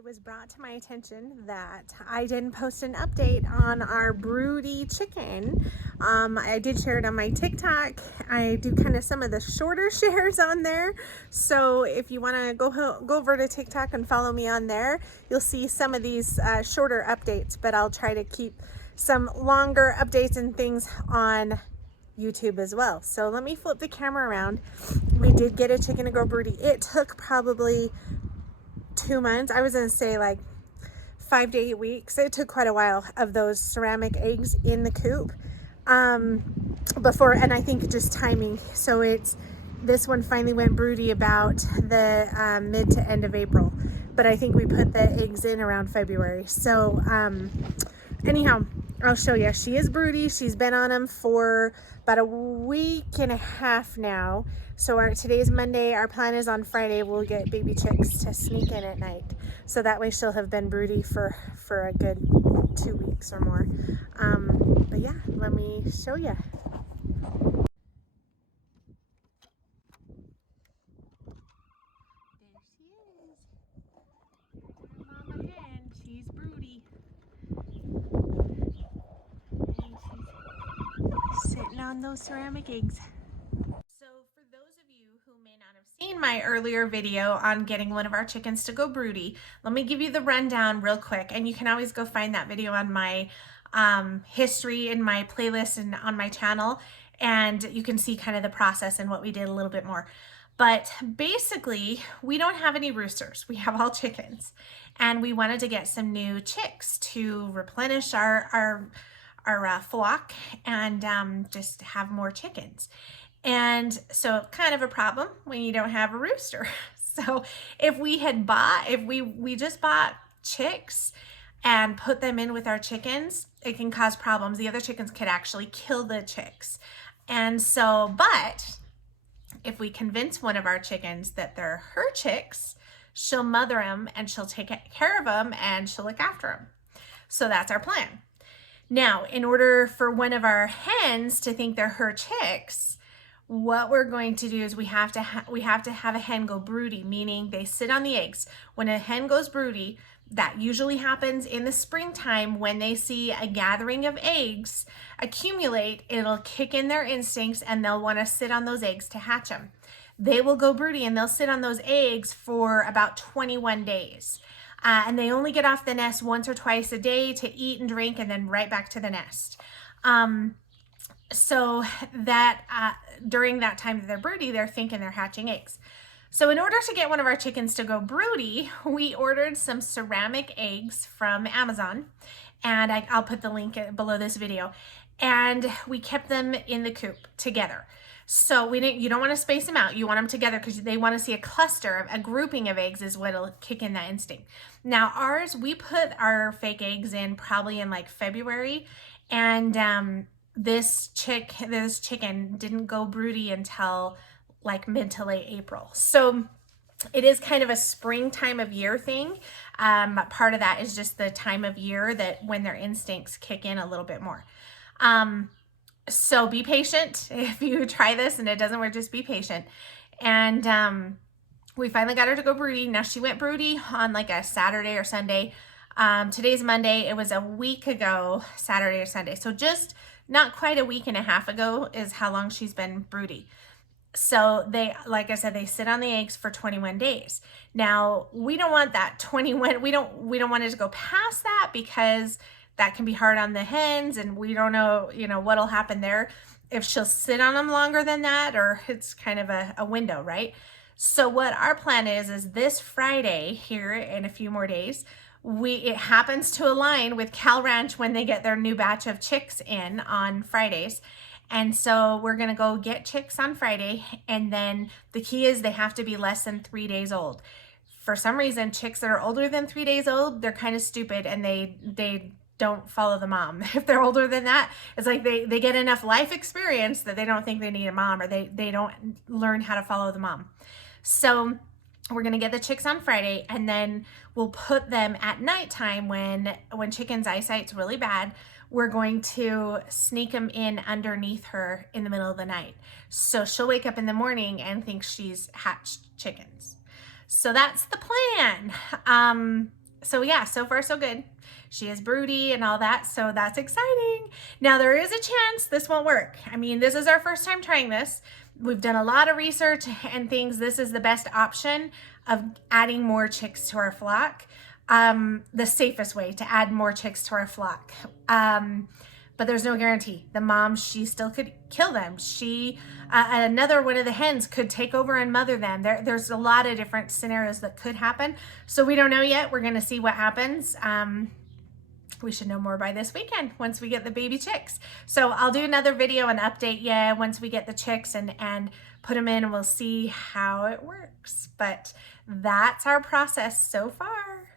it was brought to my attention that I didn't post an update on our broody chicken. I did share it on my TikTok. I do kind of some of the shorter shares on there. So if you want to go over to TikTok and follow me on there, you'll see some of these shorter updates, but I'll try to keep some longer updates and things on YouTube as well. So let me flip the camera around. We did get a chicken to go broody. It took probably 2 months. I was gonna say like 5 to 8 weeks. It took quite a while of those ceramic eggs in the coop before, and I think just timing. So this one finally went broody about the mid to end of April, but I think we put the eggs in around February. So anyhow, I'll show you. She is broody. She's been on them for about a week and a half now. So today's Monday. Our plan is on Friday we'll get baby chicks to sneak in at night. So that way she'll have been broody for a good 2 weeks or more. But yeah, let me show you. There she is. Mama hen. She's broody. Sitting on those ceramic eggs. So for those of you who may not have seen my earlier video on getting one of our chickens to go broody, let me give you the rundown real quick, and you can always go find that video on my history in my playlist and on my channel, and you can see kind of the process and what we did a little bit more. But basically, we don't have any roosters. We have all chickens, and we wanted to get some new chicks to replenish our flock and just have more chickens. And so kind of a problem when you don't have a rooster. So if we just bought chicks and put them in with our chickens, it can cause problems. The other chickens could actually kill the chicks. And so, but if we convince one of our chickens that they're her chicks, she'll mother them and she'll take care of them and she'll look after them. So that's our plan. Now, in order for one of our hens to think they're her chicks, what we're going to do is we have to have a hen go broody, meaning they sit on the eggs. When a hen goes broody, that usually happens in the springtime when they see a gathering of eggs accumulate. It'll kick in their instincts and they'll want to sit on those eggs to hatch them. They will go broody and they'll sit on those eggs for about 21 days. And they only get off the nest once or twice a day to eat and drink and then right back to the nest. So that during that time that they're broody, they're thinking they're hatching eggs. So in order to get one of our chickens to go broody, we ordered some ceramic eggs from Amazon, and I'll put the link below this video. And we kept them in the coop together. So you don't want to space them out. You want them together because they want to see a cluster, a grouping of eggs is what'll kick in that instinct. Now ours, we put our fake eggs in probably in like February, and this chicken didn't go broody until like mid to late April. So it is kind of a spring time of year thing. Part of that is just the time of year that when their instincts kick in a little bit more. So be patient. If you try this and it doesn't work, just be patient. And we finally got her to go broody. Now she went broody on like a Saturday or Sunday. Today's Monday. It was a week ago, Saturday or Sunday. So just not quite a week and a half ago is how long she's been broody. So like I said, they sit on the eggs for 21 days. Now we don't want that 21. We don't want it to go past that because that can be hard on the hens, and we don't know, what'll happen there if she'll sit on them longer than that, or it's kind of a window, right? So what our plan is this Friday here in a few more days, it happens to align with Cal Ranch when they get their new batch of chicks in on Fridays. And so we're gonna go get chicks on Friday, and then the key is they have to be less than 3 days old. For some reason, chicks that are older than 3 days old, they're kind of stupid and they don't follow the mom. If they're older than that, it's like they get enough life experience that they don't think they need a mom, or they don't learn how to follow the mom. So we're gonna get the chicks on Friday, and then we'll put them at nighttime when chicken's eyesight's really bad. We're going to sneak them in underneath her in the middle of the night. So she'll wake up in the morning and think she's hatched chickens. So that's the plan. So yeah, so far so good. She is broody and all that, so that's exciting. Now there is a chance this won't work. I mean, this is our first time trying this. We've done a lot of research and things. This is the best option of adding more chicks to our flock. The safest way to add more chicks to our flock. But there's no guarantee. The mom, she still could kill them. Another one of the hens could take over and mother them. There's a lot of different scenarios that could happen. So we don't know yet. We're gonna see what happens. We should know more by this weekend once we get the baby chicks. So I'll do another video and update you once we get the chicks and put them in, and we'll see how it works. But that's our process so far.